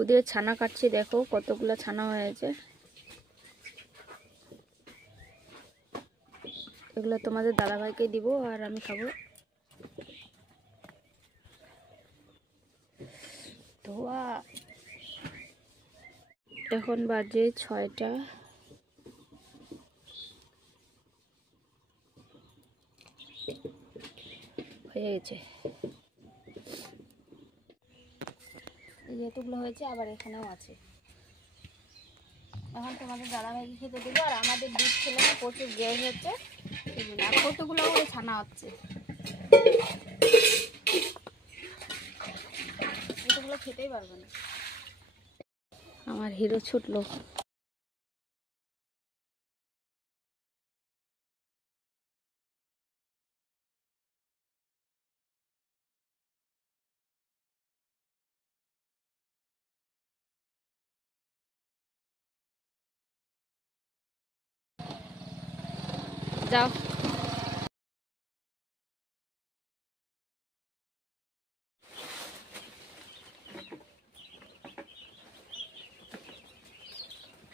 দুধের ছানা কাটছি, দেখো কতগুলো ছানা হয়েছে। এগুলো তোমাদের দাদাভাইকে দিব আর আমি খাবো। ধোয়া। এখন বাজে 6টা। হয়ে গেছে, যেহেতুগুলো হয়েছে আবার এখানেও আছে। এখন তোমাদের দাদাভাইকে খেতে দেবো। আর আমাদের দুধ খেলে না প্রচুর গ্যাস হচ্ছে, এগুলো আর কতগুলো করে ছানা হচ্ছে, এতগুলো খেতেই পারবে না। আমার হিরো ছুটলো। যাও।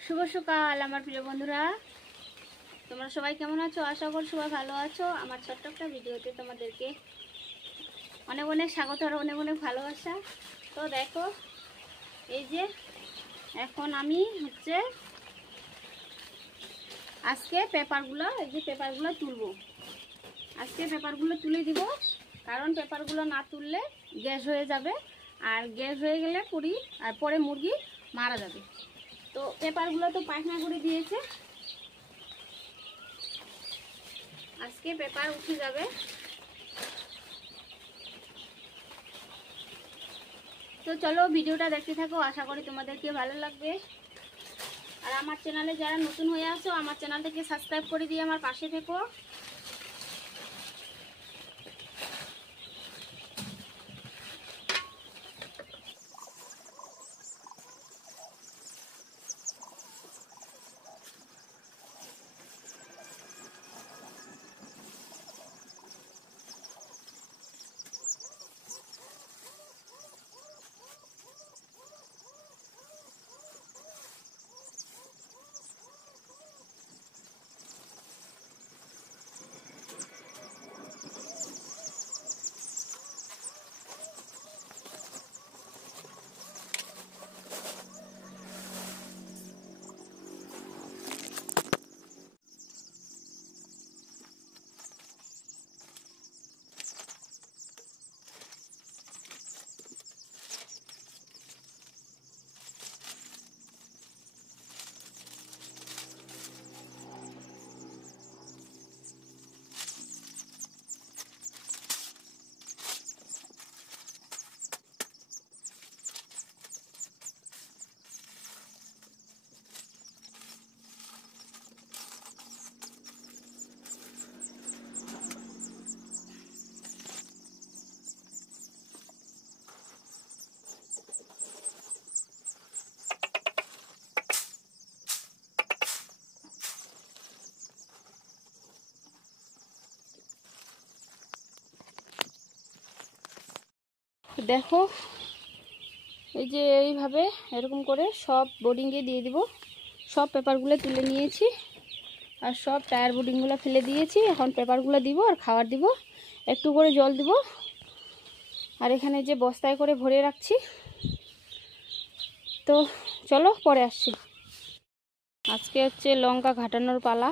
শুভ সকাল আমার প্রিয় বন্ধুরা, তোমরা সবাই কেমন আছো? আশা করি সবাই ভালো আছো। আমার ছোট্ট একটা ভিডিওতে তোমাদেরকে অনেক অনেক স্বাগত আর অনেক অনেক ভালোবাসা। তো দেখো, এই যে এখন আমি আজকে পেপারগুলো, এই যে পেপারগুলো তুলবো। আজকে পেপারগুলো তুলে দিব, কারণ পেপারগুলো না তুললে গ্যাস হয়ে যাবে, আর গ্যাস হয়ে গেলে পুরি আর পরে মুরগি মারা যাবে। তো পেপারগুলো তো পায়খানা করে দিয়েছে, আজকে পেপার উঠে যাবে। তো চলো ভিডিওটা দেখতে থাকো, আশা করি তোমাদেরকে ভালো লাগবে। আর আমার চ্যানেলে যারা নতুন হয়ে আসো, আমার চ্যানেলটাকে সাবস্ক্রাইব করে দিয়ে আমার পাশে থেকো। দেখো, এই যে এইভাবে এরকম করে সব বোর্ডিংয়ে দিয়ে দিব। সব পেপারগুলো তুলে নিয়েছি আর সব টায়ার বোর্ডিংগুলো ফেলে দিয়েছি। এখন পেপারগুলো দিব আর খাবার দিব, একটু করে জল দিব। আর এখানে যে বস্তায় করে ভরে রাখছি। তো চলো পরে আসছি। আজকে হচ্ছে লঙ্কা ঘাটানোর পালা।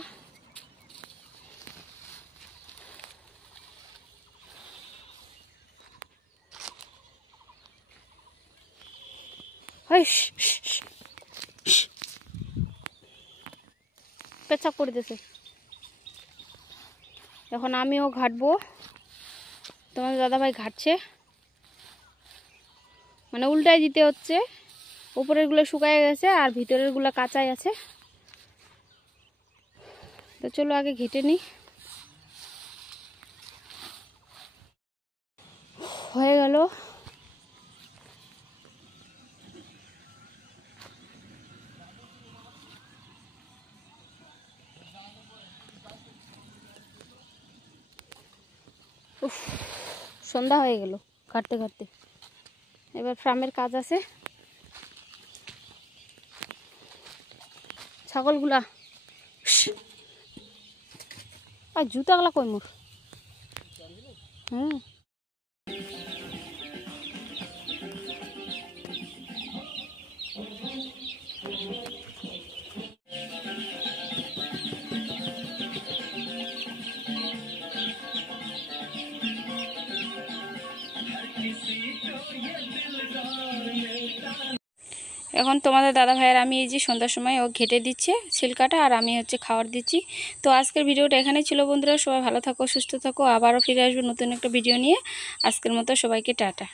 পেছাপ করে দিয়েছে। এখন আমিও ঘাটবো, তোমাদের দাদাভাই ঘাটছে, মানে উল্টায় দিতে হচ্ছে। উপরের গুলো শুকায় গেছে আর ভিতরের গুলো কাঁচাই আছে। তো চলো আগে ঘেটে নিই। হয়ে গেল। সন্ধ্যা হয়ে গেল ঘাটতে ঘাটতে। এবার ফ্রামের কাজ আছে, ছাগলগুলা। আর জুতাগুলা কই মোর? হুম। এখন তোমাদের দাদা ভাইয়ের আমি এই যে সন্ধ্যার সময় ও ঘেটে দিচ্ছে ছিলকাটা, আর আমি হচ্ছে খাবার দিচ্ছি। তো আজকের ভিডিওটা এখানে ছিল বন্ধুরা, সবাই ভালো থাকো, সুস্থ থাকো, আবারও ফিরে আসবো নতুন একটা ভিডিও নিয়ে। আজকের মতো সবাইকে টাটা।